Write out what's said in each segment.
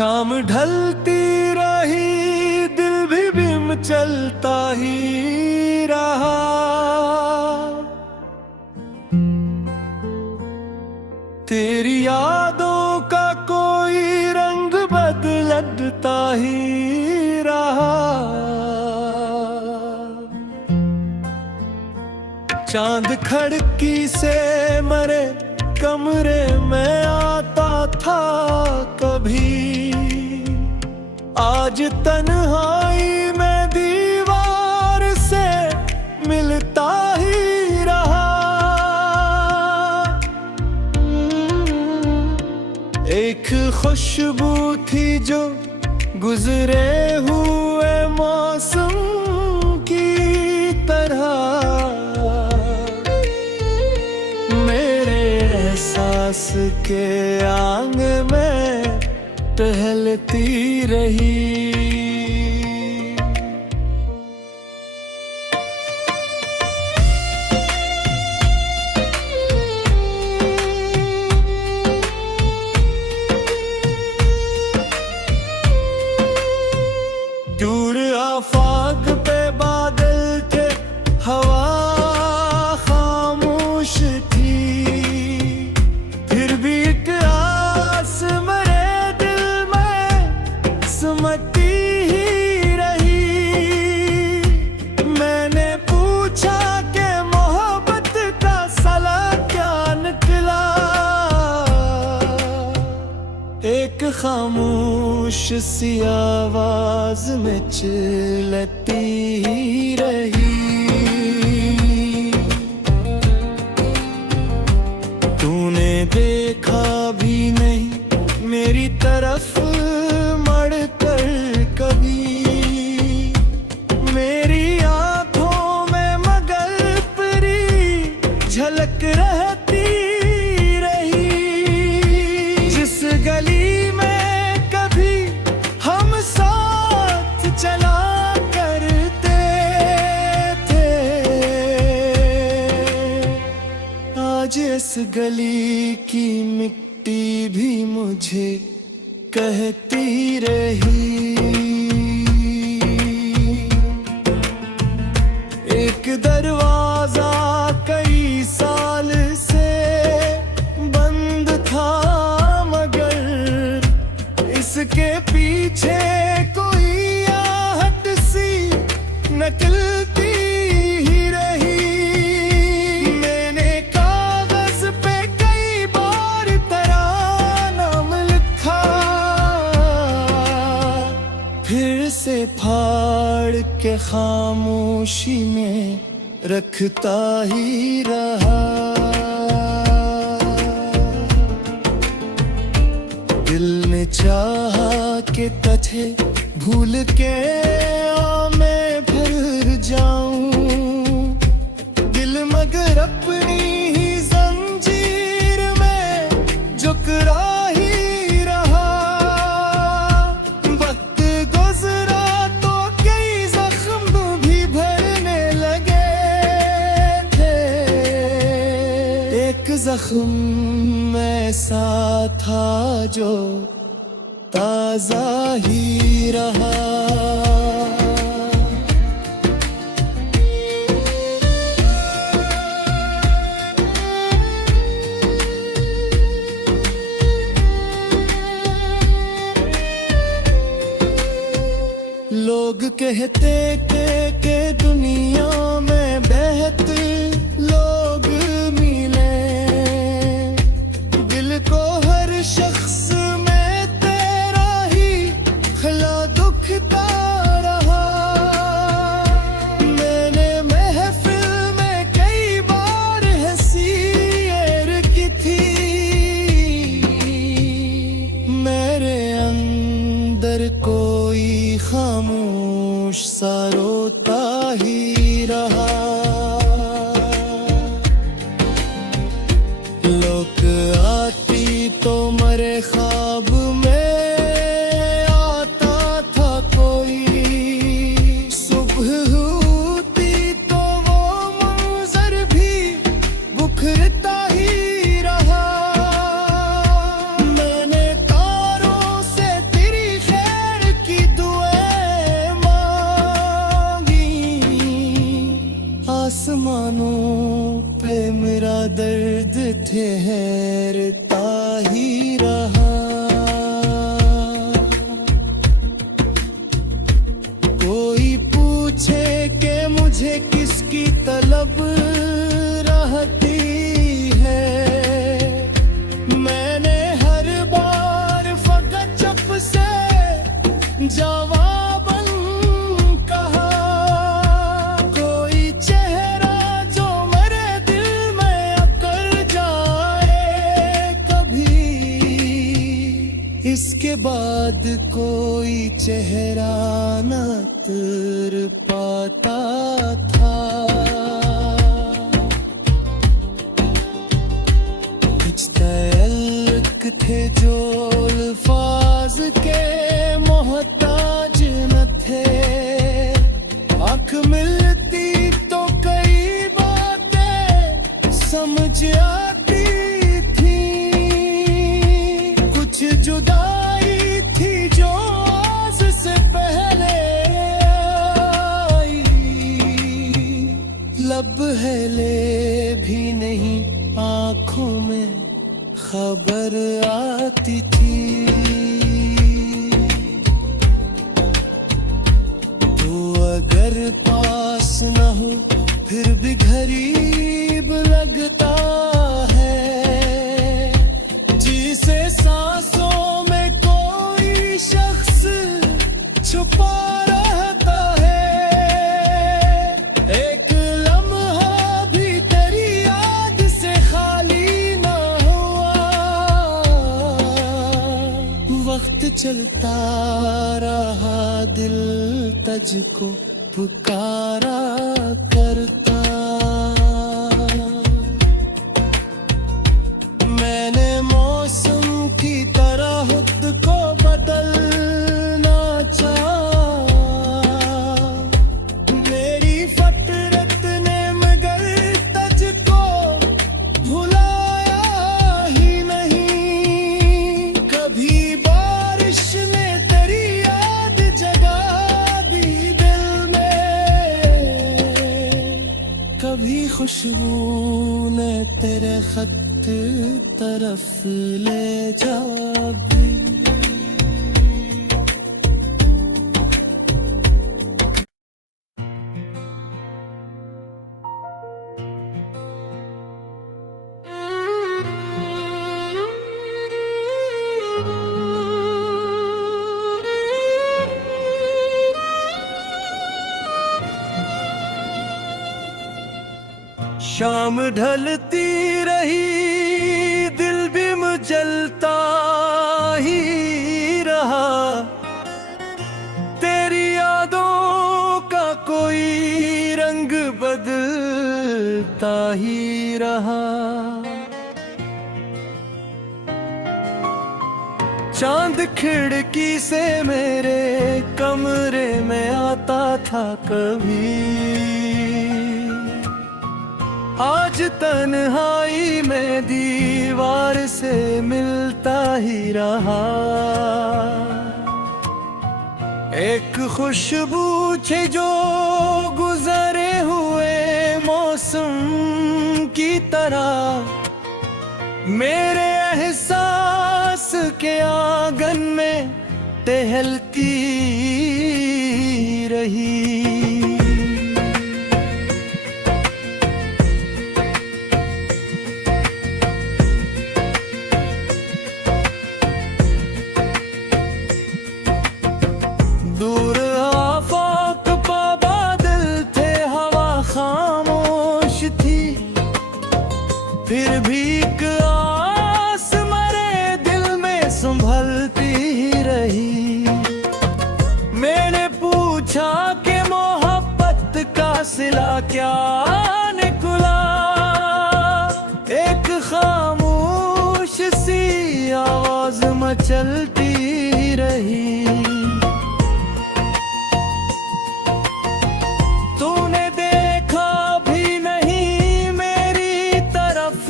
शाम ढलती रही, दिल भी बिम चलता ही रहा। तेरी यादों का कोई रंग बदलता ही रहा। चांद खिड़की से मरे कमरे में आता था कभी, आज तन्हाई में दीवार से मिलता ही रहा। एक खुशबू थी जो गुजरे हुए मौसम की तरह, मेरे एहसास के आंगन में टहलती रही। दूर आफाक पे बादल थे, हवा खामोश थी, फिर भी एक आस मेरे दिल में सिमटती ही रही। मैंने पूछा कि मोहब्बत का साला क्या निकला, एक खामोश सी आवाज में चिल्लाती ही रही। तूने देखा भी नहीं मेरी तरफ मुड़कर कभी, मेरी आंखों में मगर परी झलक रहती रही। जिस गली में कभी हम साथ चला करते थे, आज इस गली की मिट्टी भी मुझे कहती रही। एक दरवाजा कई साल से बंद था, मगर इसके पीछे कोई आहट सी निकलती ही रही। मैंने कागज पे कई बार तेरा नाम लिखा, फिर से फाड़ के खामोशी में रखता ही रहा। दिल ने चाहा कि तुझे भूल के मैं फिर जाऊं, दिल मगर अपनी ही जंजीर में झुकरा ही रहा। वक्त गुजरा तो कई जख्म भी भरने लगे थे, एक जख्म ऐसा था जो ताजा ही रहा। लोग कहते के दुनिया में बेहतर लोग मिले, दिल को हर शख्स में तेरा ही खला दुखता रहा। मैंने महफिल में कई बार हंसी की थी, मेरे अंदर कोई खामोश सा रोता ही रहा। लोग आती तो मरे ख्वाब में आता था कोई, सुबह होती तो वो मंजर भी बुखरता ही रहा। मैंने तारों से तेरी ठहरता ही रहा। कोई पूछे कि मुझे किसकी तलब रहती है, मैंने हर बार फकत चुप से जवाबन कहा। कोई चेहरा जो मेरे दिल में अकर जाए कभी, इसके बाद कोई चेहरा न उतर पाता था। कुछ तल्क थे जो अल्फाज के मोहताज न थे, आँख मिलती तो कई बातें समझ आती थी। कुछ जुदाई थी जो आज से पहले आई, लब है ले भी नहीं आँखों में खबर आती थी। तो अगर पास न हो फिर भी गरीब लगता है, जिसे सांसों में कोई शख्स छुपा रहता है। एक लम्हा भी तेरी याद से खाली ना हुआ। वक्त चलता रहा दिल तुझको पुकारा करता। मैंने मौसम की तरह खुद को बदलना चाहा। मेरी फतरत ने मगर तुझको भुलाया ही नहीं। कभी बारिश ने तेरी याद जगा दी दिल में, कभी खुशबू ने तेरे खत तरफ ले जा भी। शाम ढलती रही दिल भी मचलता ही रहा। तेरी यादों का कोई रंग बदलता ही रहा। चांद खिड़की से मेरे कमरे में आता था कभी, आज तन्हाई में दीवार से मिलता ही रहा। एक खुशबू थी जो गुजरे हुए मौसम की तरह, मेरे एहसास के आंगन में टहलती रही। दूर आफाक पा बादल थे, हवा खामोश थी, फिर भी एक आस मेरे दिल में संभलती रही। मैंने पूछा कि मोहब्बत का सिला क्या निकला, एक खामोश सी आवाज मचलती रही। तूने देखा भी नहीं मेरी तरफ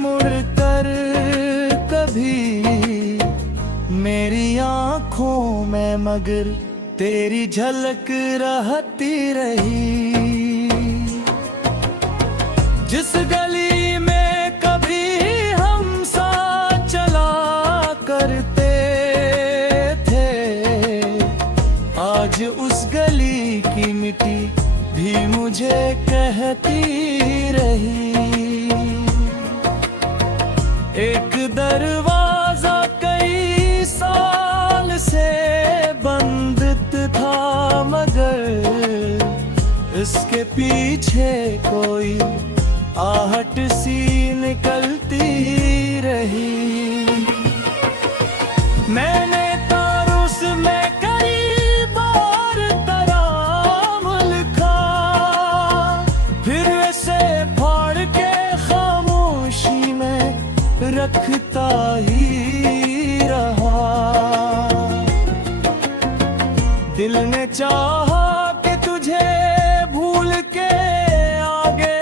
मुड़कर कभी, मेरी आंखों में मगर तेरी झलक रहती रही। जिस गली में कभी मुझे कहती रही। एक दरवाजा कई साल से बंद था, मगर इसके पीछे कोई आहट सी निकलती रही। मैंने तारुस में कई बार तराम लिखा, फिर इसे फाड़ के खामोशी में रखता ही रहा। दिल ने चाहा कि तुझे भूल के आगे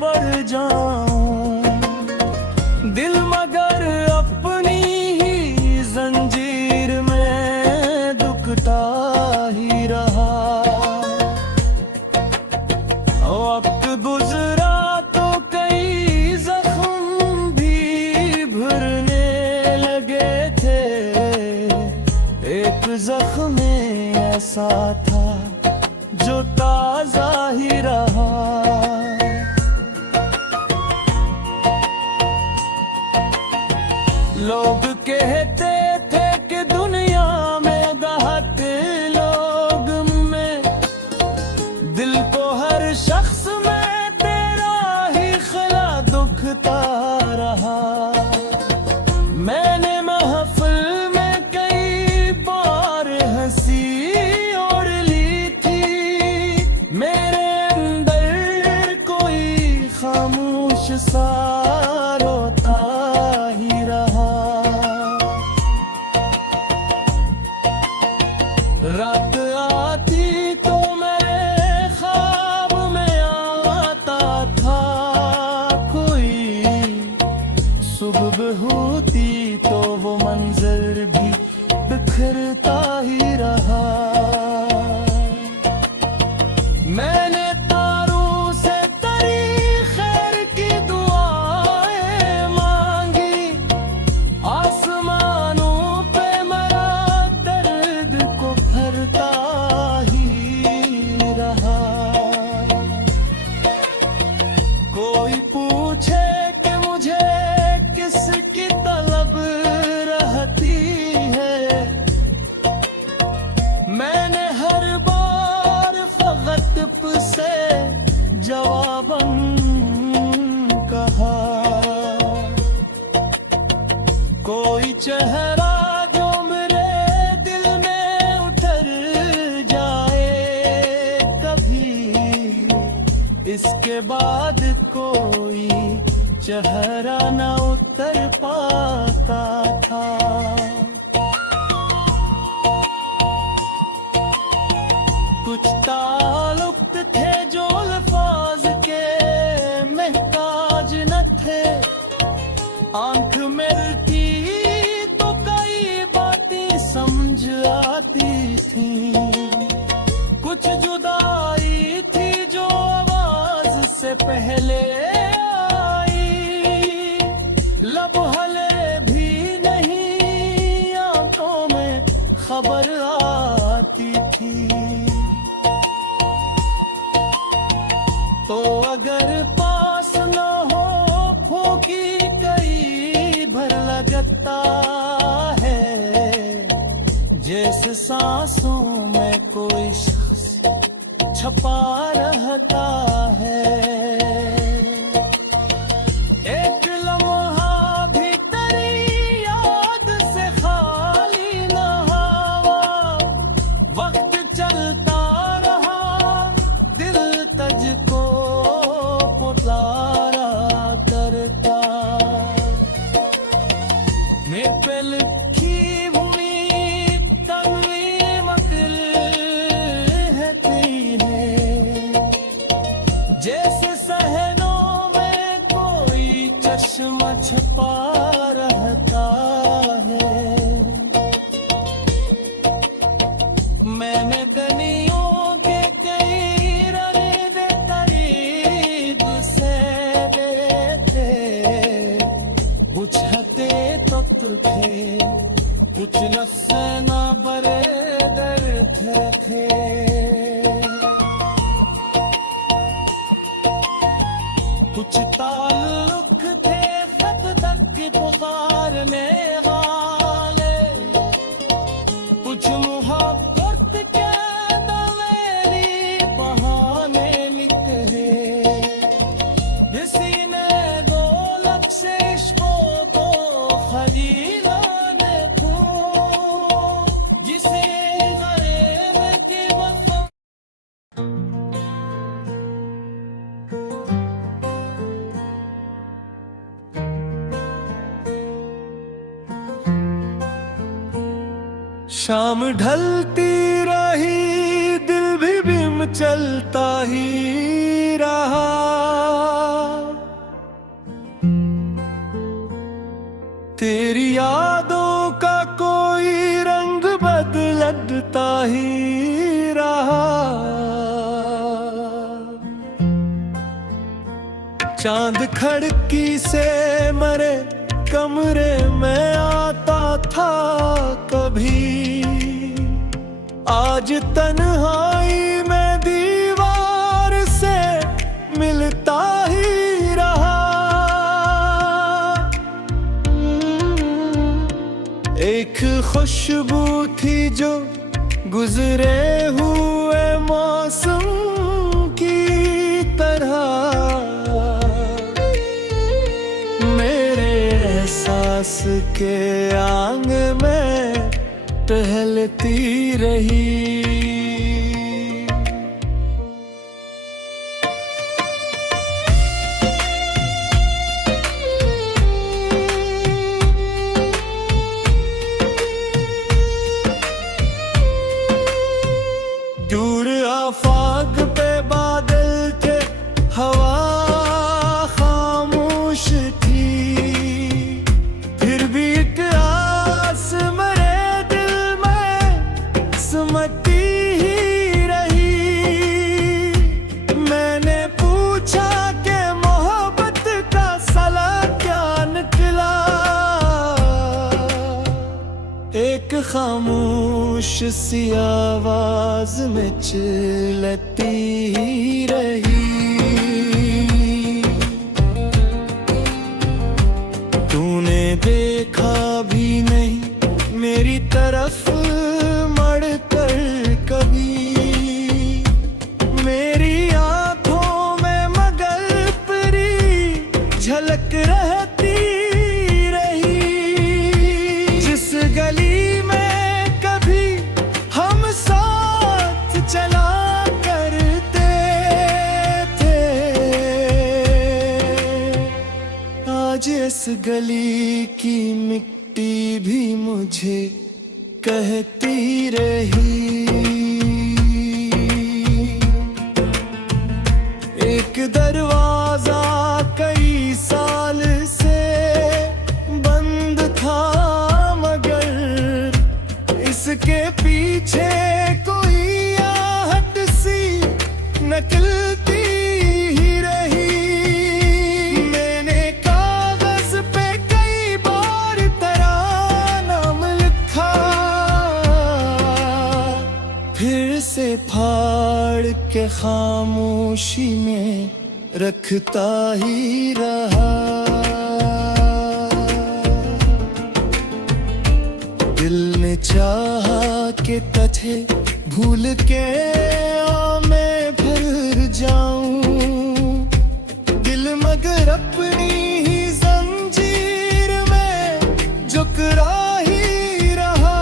बढ़ जाऊं, दिल मगर अपनी ही जंजीर में दुखता ही रहा। वक्त गुजरा तो कई जख्म भी भरने लगे थे। एक जख्म ऐसा था जो ताजा ही रहा। लोग कहते थे कि दुनिया में बहुत लोग में, दिल को हर शख्स में तेरा ही खिला दुखता रहा। मैंने महफिल में कई बार हंसी ओढ़ ली थी, मेरे अंदर कोई खामोश सा रोता ही रहा। रात आती तो मेरे ख्वाब में आता था कोई, सुबह होती तो वो मंजर भी बिखरता ही रहा। मैंने तारों से तेरी खैर की दुआएं मांगी, आसमानों पे मरा दर्द को भरता ही रहा। कोई पूछे कि मुझे किसकी तलब रहती है, मैंने हर बार फकत से जवाबन कहा। कोई चेहरा जो मेरे दिल में उतर जाए कभी, इसके बाद कोई चेहरा न उतर पाता था। कुछ ताल्लुक थे जो अल्फाज के महताज न थे, आंख मिलती तो कई बातें समझ आती थी। कुछ जुदाई थी जो आवाज से पहले आई, लब हले भी नहीं आंखों में खबर आती थी। तो अगर पास न हो फूकी कई भर लगता है, जैसे सांसों में कोई शख्स छपा रहता है। एक लम्हा भी तेरी याद से खाली न हुआ, वक्त चलता रहा दिल तुझको पुकारा करता। मेरे पे लिखी हुई तन्वीर मकल है तेरे, जैसे सहनों में कोई चश्मा छपा रहता है। मैंने कनियों के कई रंग करीब से देते, बुझते तो थे कुछ लफ्ज़ न बरे दर्द थे। शाम ढलती रही, दिल भी बिम चलता ही रहा। तेरी यादों का कोई रंग बदलता ही रहा। चांद खिड़की से मरे कमरे में आता था कभी, आज तन्हाई में दीवार से मिलता ही रहा। एक खुशबू थी जो गुजरे हुए मौसम की तरह, मेरे एहसास के आंग में टहलती रही। दूर आफाक पे बादल थे, हवा खामोश थी, फिर भी एक आस मेरे दिल में सिमटती ही रही। मैंने पूछा कि मोहब्बत का साला क्या निकला, एक खामोश सी आवाज में चिल्लाती ही रही। तूने देखा भी नहीं मेरी तरफ मुड़कर कभी, मेरी आंखों में मगर परी झलक रहती रही। जिस गली में कभी हम साथ चला करते थे, आज इस गली की मिट्टी भी मुझे कहती रही। एक दरवाजा कई साल से बंद था, मगर इसके पीछे कोई आहट सी निकलती ही रही। मैंने कागज पे कई बार तेरा नाम लिखा, फिर से फाड़ के खामोशी में रखता ही रहा। दिल ने चाहा कि तुझे भूल के मैं फिर जाऊं, दिल मगर अपनी ही जंजीर में झुकरा ही रहा।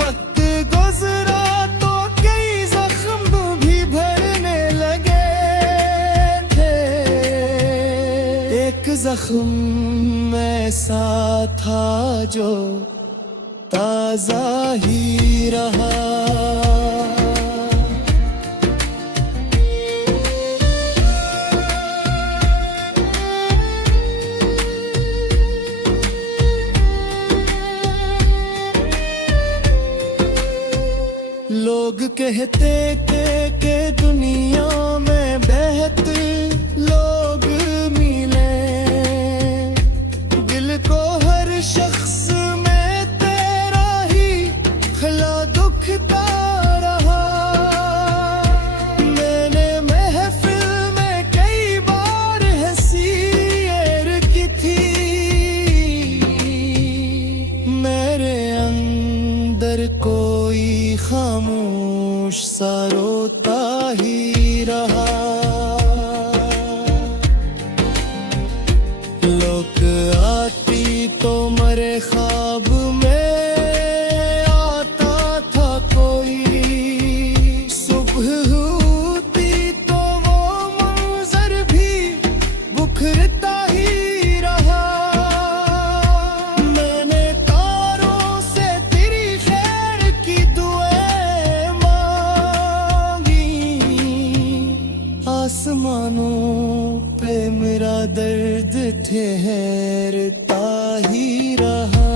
वक्त गुजरा तो कई जख्म भी भरने लगे थे, एक जख्म ऐसा था जो ताजा ही रहा। लोग कहते थे कि दुनिया में बेहतर लोग मिले, दिल को हर शख्स में तेरा ही खला दुखता रहा। मैंने महफिल में कई बार हंसी की थी, मेरे अंदर कोई खामोश सा रोता ही रहा। लोग आती तो मरे ख्वाब में आता था कोई, सुबह होती तो वो मंजर भी बुखरता ही रहा। मैंने तारों से तेरी आसमानों पे मेरा दर्द ठहरता ही रहा।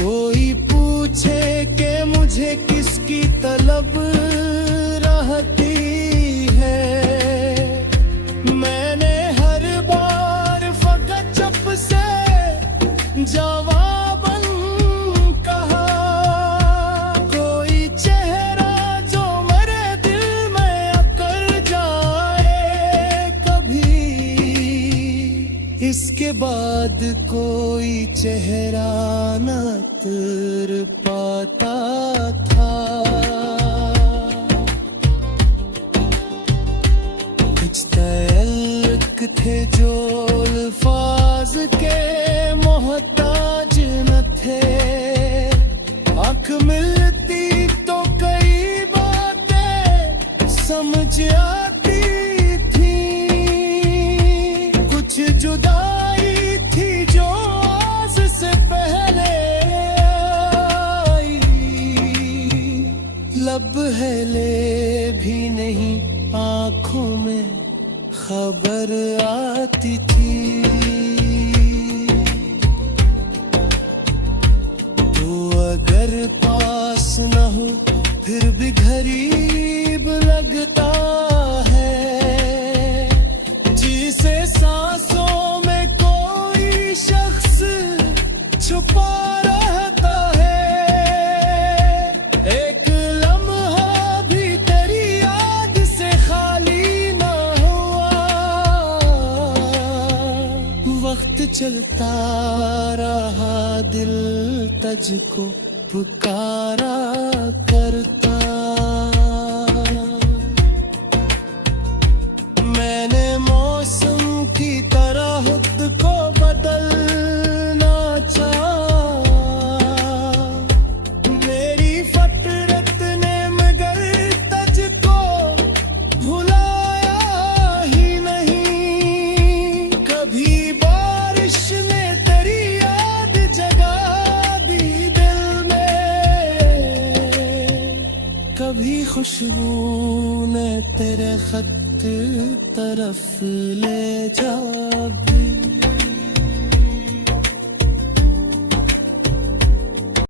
कोई पूछे कि मुझे किसकी तलब रहती है, मैंने हर बार फकत चुप से जवाबन कहा। कोई चेहरा जो मेरे दिल में अकर जाए कभी, इसके बाद कोई चेहरा न उतर पाता था। कुछ तल्क थे जो अल्फाज के मोहताज न थे, आँख मिलती तो कई बातें समझ आती थी। कुछ जुदाई थी जो आज से पहले आई, लब है ले भी नहीं आँखों में खबर आती थी। तो अगर पास न हो फिर भी गरीब लगता है, जिसे सांसों में कोई शख्स छुपा रहता है। एक लम्हा भी तेरी याद से खाली ना हुआ। वक्त चलता रहा दिल तुझको पुकारा करता। मैंने मौसम की तरह खुद को बदलना चाहा। मेरी फतरत ने मगर तुझको भुलाया ही नहीं। कभी बारिश ने तेरी याद जगा दी दिल में, कभी खुशबू ने तेरे खत तरफ ले जा।